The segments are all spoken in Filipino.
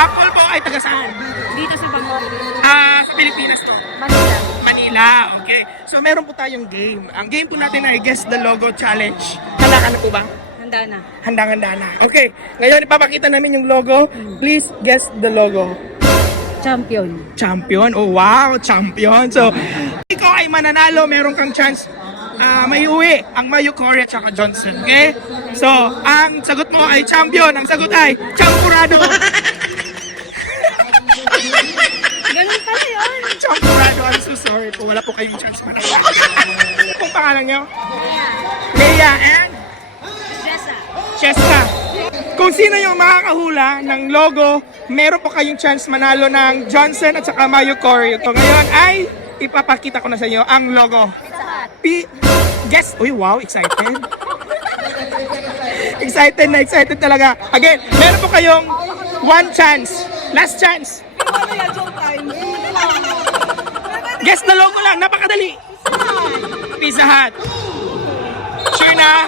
Apple po ay taga saan? Dito sa Bango. Sa Pilipinas to. Manila. Manila, okay. So meron po tayong game. Ang game po natin ay Guess the Logo Challenge. Handa ka na po ba? Handa na. Handang-handa na. Okay, ngayon ipapakita namin yung logo. Please guess the logo. Champion. Champion? Oh wow, champion. So, ikaw ay mananalo, meron kang chance may uwi ang Mayo Cory at saka Johnson. Okay? So, ang sagot mo ay champion. Ang sagot ay champurado. Ganun pala yun. Champurado. I'm so sorry po. Wala po kayong chance mananalo. Kung pangalan nyo? Leia and Jessa. Cheska. Kung sino yung makakahula ng logo, meron po kayong chance manalo ng Johnson at saka Mayo Cory. So ngayon ay ipapakita ko na sa inyo ang logo. Guess. Uy, wow, excited. Excited talaga. Again, meron po kayong one chance. Last chance. Guess the logo lang, napakadali. Pizza Hut. Sure na?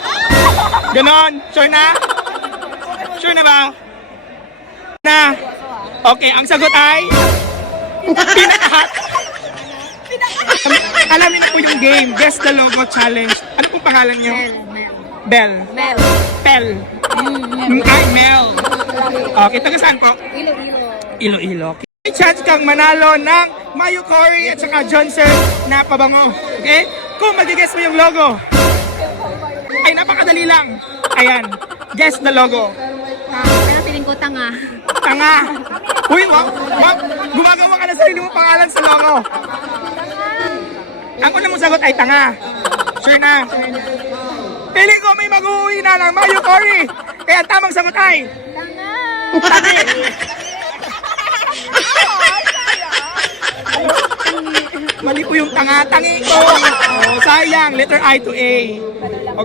Ganon? Sure na? Sure na ba? Na. Okay, ang sagot ay Pinaka-Hut. Alamin na po yung game. Guess the Logo Challenge. Ano pong pangalan nyo? Bell. Mel. Pel. Ay, Mel. Okay, taga saan po? Iloilo. Iloilo. May chance kang manalo ng Mayo Cory at saka Johnson na pabango. Okay? Kung mag-guess mo yung logo, ay napakadali lang. Ayan. Guess the logo. Pero piling ko tanga. Tanga. Uy, wow. Gumagawa ka na sarili mo pangalan sa logo. Ang una mong sagot ay tanga. Sure na? Pili ko may mag-uwi na ng Mayo Cory. Kaya ang tamang sagot ay Tangi. Mali po yung tanga. Tangi ko. Oh, sayang. Letter I to A.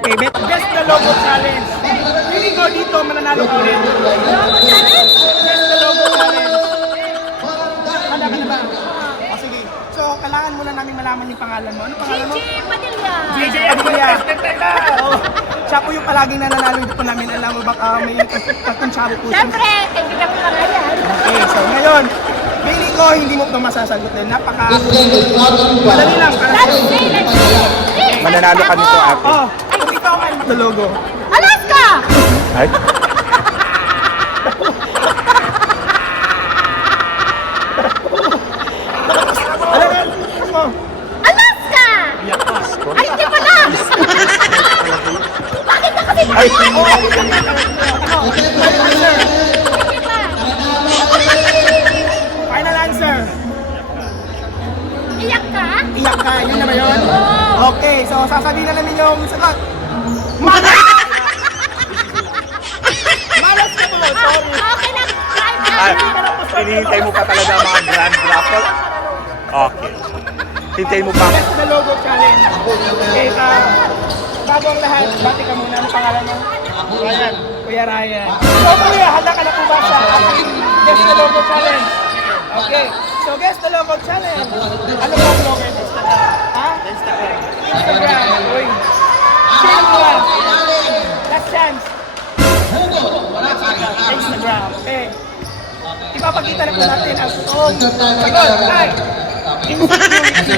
Okay, guess the logo challenge. Pili ko dito, mananalo ko rin. Guess the logo challenge. Handa ka na ba? O sige. So, kailangan muna namin malaman yung pangalan mo. Ano pangalan mo? JJ Padilla. JJ Padilla. Siya po yung palaging nananalo. Hindi po namin alam mo baka may pagkunsyari po siya. Siyempre, kaibigan ko lang yan. Okay, so ngayon, feeling ko hindi mo ito masasagutin. Madali lang. Let's see. Mananalo ka nito, ate. Oh, kung ikaw ay the logo. Alaska! Ay? Ano mo? Alaska! Ay, hindi pala! Bakit na kasi Ay! Final answer. Iyak ka? Iyak ka. Yun na ba yun? Okay, so sasabihin na namin yung sagot. Malas ka po. Sorry. Okay lang. Ay, hinihintay mo pa talaga ang mga grand raffle? Okay. Hintayin mo pa. Guess the logo challenge. Okay, bago ang lahat, bati ka muna. Ano pangalan mo? Ryan. Kuya Ryan. So, kuya, handa ka na po ba sa ating Guess the Logo Challenge? Okay. So, Guess the Logo Challenge. Ano ba ang logo? Ha? Instagram. Uy. Sino mo ba? Last chance. Instagram. Okay. Ipapakita na po natin ang totoong sagot. Ay! Insecurity.